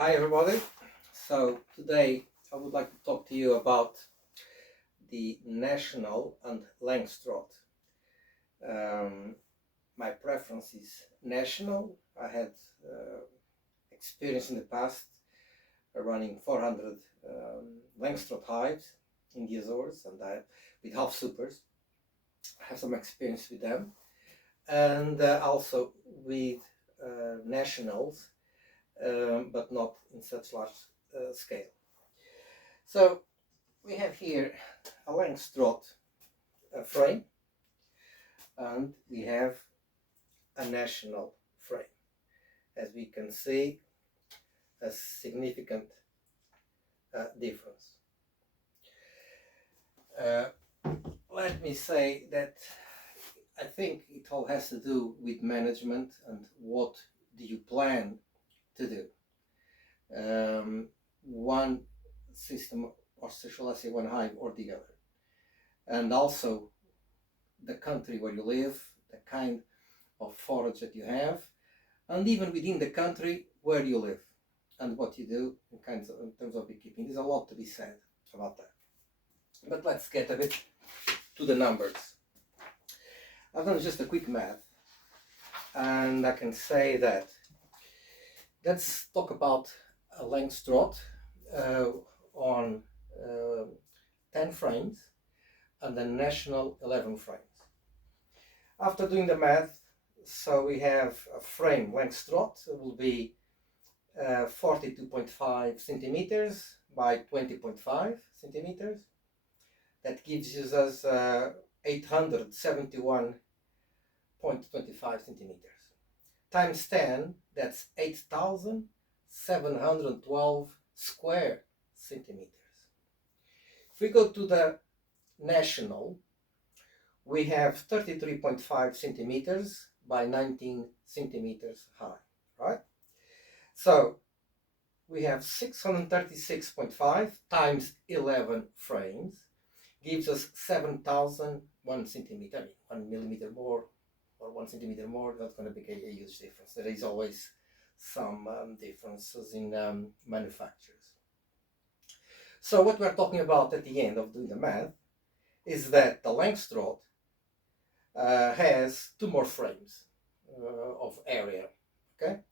Hi everybody. So today I would like to talk to you about the National and Langstroth. Um, my preference is National. I had experience in the past running 400 Langstroth hives in the Azores and with half supers. I have some experience with them and also with Nationals, but not in such large scale. So we have here a Langstroth frame and we have a national frame. As we can see, a significant difference. Uh, Let me say that I think it all has to do with management and what do you plan to do. One system, or shall I say one hive or the other. And also the country where you live, the kind of forage that you have, and even within the country where you live and what you do in terms of beekeeping. There's a lot to be said about that. But let's get a bit to the numbers. I've done just a quick math, and I can say that let's talk about a Langstroth on 10 frames and the national 11 frames. After doing the math, so we have a frame Langstroth will be 42.5 centimeters by 20.5 centimeters. That gives us 871.25 centimeters. Times 10, that's 8,712 square centimeters. If we go to the national, we have 33.5 centimeters by 19 centimeters high, right? So we have 636.5 times 11 frames gives us 7,001 centimeter, 1 millimeter more or 1 centimeter more. Not going to make a huge difference. There is always some differences in manufacturers. So what we're talking about at the end of doing the math is that the Langstroth has 2 more frames of area. Okay,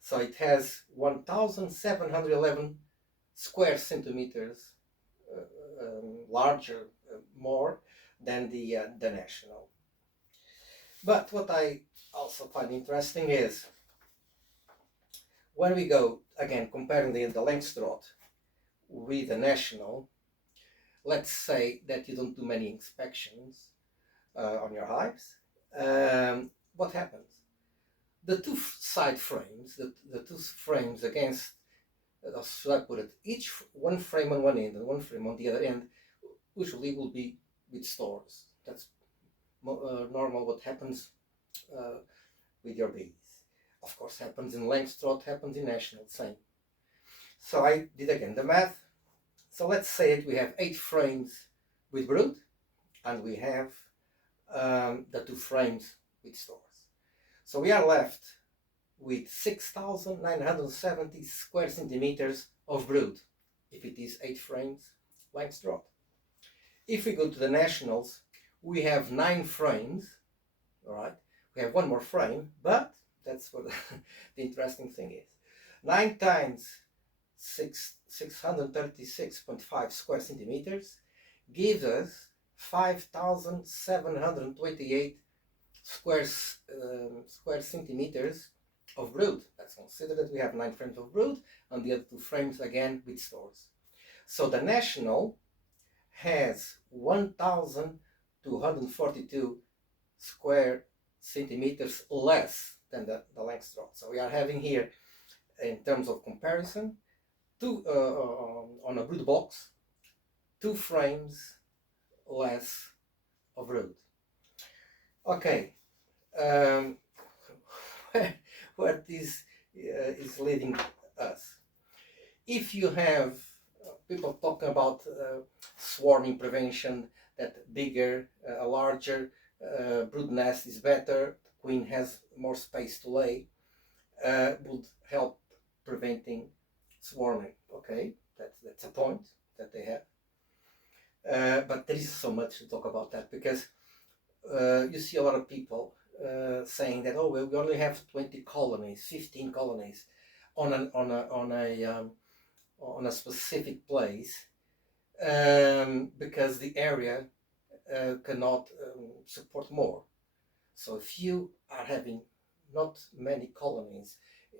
so it has 1,711 square centimeters larger, more than the national. But what I also find interesting is when we go again comparing the Langstroth with the national. Let's say that you don't do many inspections on your hives. What happens? The two side frames, the two frames against, should I put it, each one frame on one end and one frame on the other end, usually will be with stores. That's normal what happens with your bees. Of course, happens in Langstroth, happens in national, same. So I did again the math. So let's say that we have 8 frames with brood and we have the 2 frames with stores. So we are left with 6,970 square centimeters of brood if it is 8 frames Langstroth. If we go to the nationals, we have 9 frames, all right? We have 1 more frame, but that's what the interesting thing is. 9 times 636.5 square centimeters gives us 5,728 square centimeters of brood. Let's consider that we have 9 frames of brood and the other 2 frames again with stores. So the national has 1,242 square centimeters less than the Langstroth. So we are having here, in terms of comparison, on a brood box, 2 frames less of brood. Okay, where this is leading us. If you have people talking about swarming prevention, that bigger, a larger brood nest is better, the queen has more space to lay, would help preventing swarming. Okay, that's a point that they have. But there is so much to talk about that, because you see a lot of people saying that, oh, well, we only have 20 colonies, 15 colonies on a specific place, because the area cannot support more. So if you are having not many colonies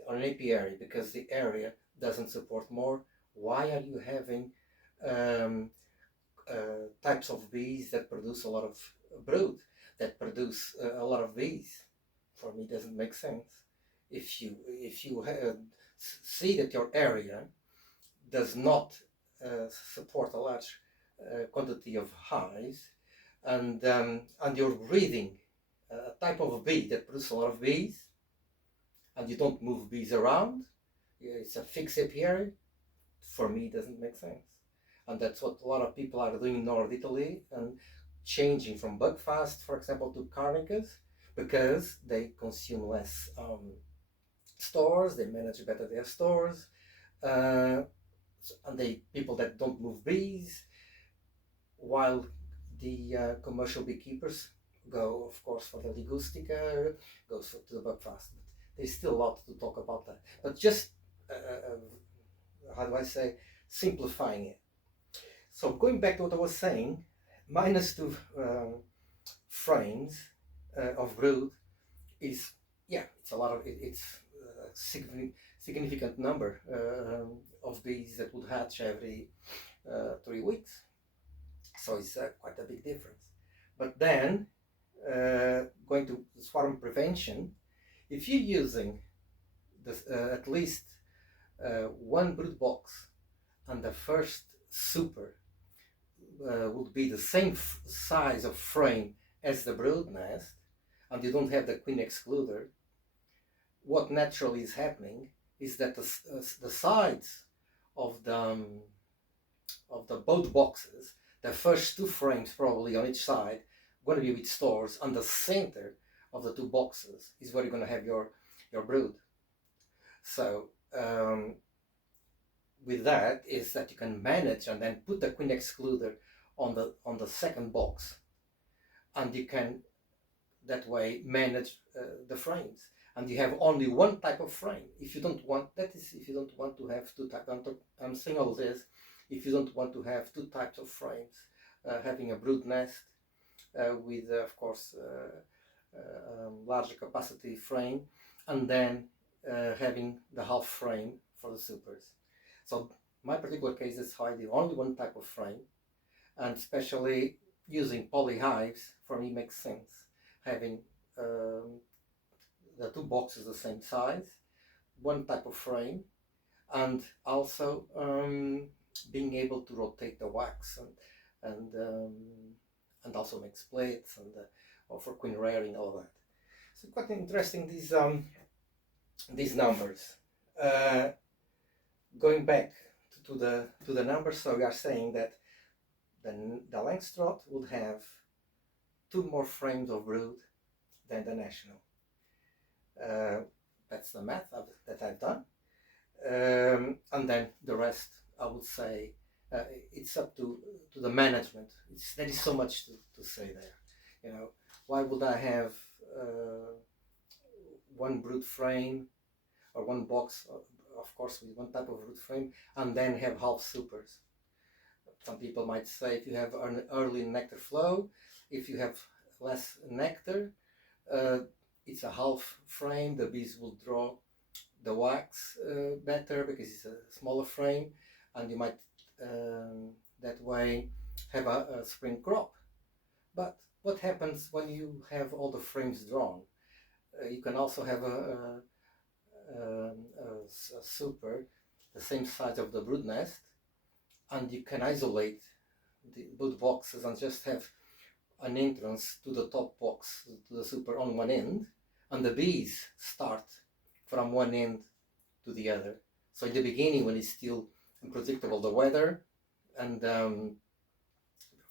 on an apiary because the area doesn't support more, why are you having um, types of bees that produce a lot of brood, that produce a lot of bees? For me, it doesn't make sense. If you see that your area does not support a large quantity of hives, and you're breeding a type of bee that produces a lot of bees, and you don't move bees around, it's a fixed apiary, for me it doesn't make sense. And that's what a lot of people are doing in North Italy, and changing from bugfast, for example, to carnicas, because they consume less stores, they manage better their stores, uh, and they people that don't move bees, while the commercial beekeepers go, of course, for the ligustica, goes to the bugfast. But there's still a lot to talk about that. But just how do I say, simplifying it. So going back to what I was saying, -2 frames of brood is, yeah, it's a lot of it's a significant number of bees that would hatch every 3 weeks. So it's quite a big difference. But then, going to swarm prevention, if you're using this, at least one brood box, and the first super would be the same size of frame as the brood nest, and you don't have the queen excluder, what naturally is happening is that the sides of the both boxes, the first 2 frames probably on each side, going to be with stores, and the center of the 2 boxes is where you're going to have your brood. So with that is that you can manage and then put the queen excluder on the second box, and you can that way manage the frames, and you have only one type of frame. If you don't want, that is, if you don't want to have 2 types, I'm saying all this, if you don't want to have 2 types of frames, having a brood nest with of course larger capacity frame, and then having the half frame for the supers. So my particular case is how I do only one type of frame, and especially using poly hives for me makes sense. Having the 2 boxes the same size, one type of frame, and also being able to rotate the wax and also make splits and offer queen rearing, all that. So quite interesting these numbers. Going back to the numbers, so we are saying that the Langstroth would have 2 more frames of brood than the national. That's the math that I've done, and then the rest, I would say, it's up to the management. There is so much to say there. You know, why would I have one brood frame or one box, of course, with one type of brood frame, and then have half supers? Some people might say, if you have an early nectar flow, if you have less nectar, it's a half frame, the bees will draw the wax better because it's a smaller frame, and you might that way have a spring crop. But what happens when you have all the frames drawn? You can also have a super, the same size of the brood nest, and you can isolate the brood boxes and just have an entrance to the top box, to the super, on one end, and the bees start from one end to the other. So in the beginning, when it's still unpredictable, the weather, and of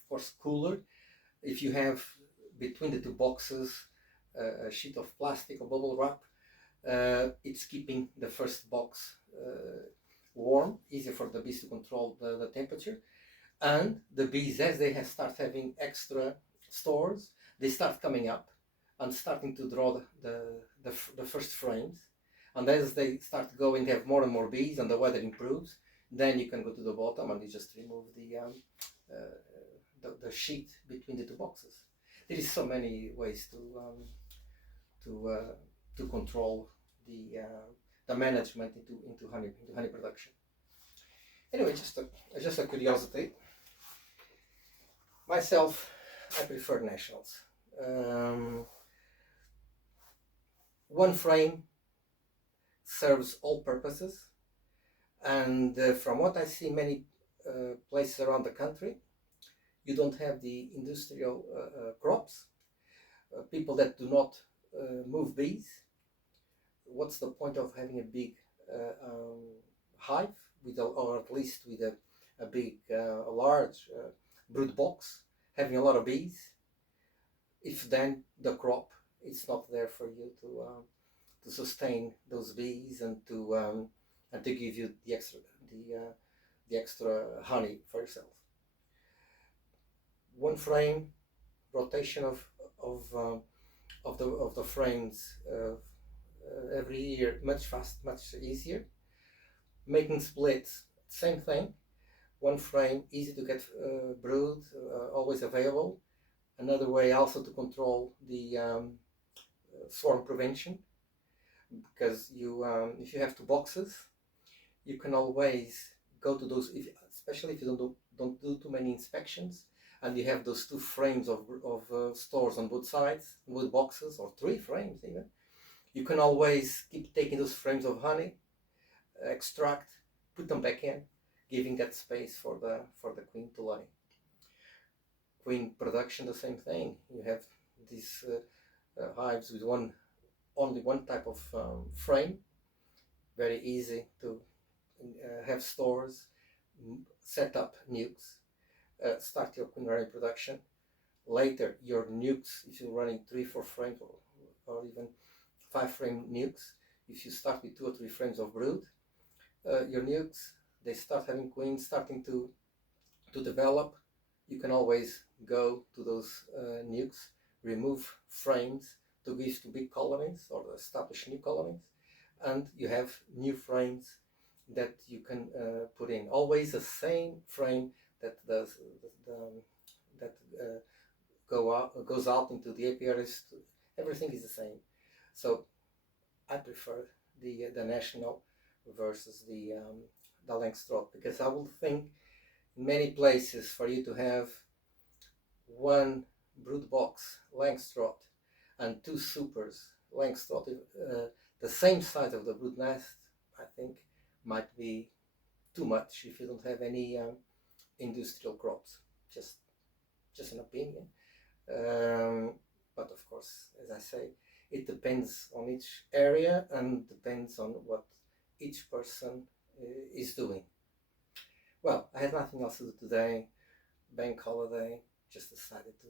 course cooler, if you have between the 2 boxes a sheet of plastic or bubble wrap, it's keeping the first box warm, easier for the bees to control the temperature. And the bees, as they start having extra stores, they start coming up and starting to draw the first frames. And as they start going, they have more and more bees, and the weather improves. Then you can go to the bottom and you just remove the sheet between the two boxes. There is so many ways to control the management into honey production. Anyway, just a curiosity. Myself, I prefer nationals. One frame serves all purposes, and from what I see many places around the country, you don't have the industrial crops, people that do not move bees. What's the point of having a big hive or at least with a big, a large brood box, having a lot of bees, if then the crop it's not there for you to sustain those bees and to give you the extra honey for yourself. One frame, rotation of the frames every year, much easier. Making splits, same thing. One frame, easy to get brood, always available. Another way also to control the swarm prevention, because if you have two boxes, you can always go to those, especially if you don't do too many inspections, and you have those two frames of stores on both sides, both boxes, or three frames even. You can always keep taking those frames of honey, extract, put them back in, giving that space for the queen to lay. Queen production, the same thing. You have these hives with only one type of frame. Very easy to have stores, set up nukes, start your queen rearing production. Later, your nukes, if you're running 3-4 frames or even 5-frame nukes, if you start with 2 or 3 frames of brood, your nukes, they start having queens starting to develop. You can always go to those nukes, remove frames to give to big colonies or establish new colonies, and you have new frames that you can put in. Always the same frame that goes out into the apiaries. Everything is the same. So I prefer the national versus the Langstroth, because I will think in many places for you to have one brood box Langstroth and 2 supers Langstroth, the same size of the brood nest, I think might be too much if you don't have any industrial crops. Just an opinion. But of course, as I say, it depends on each area and depends on what each person is doing. Well, I had nothing else to do today. Bank holiday. Just decided to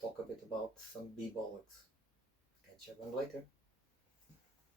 talk a bit about some bee bollocks. Catch you again later.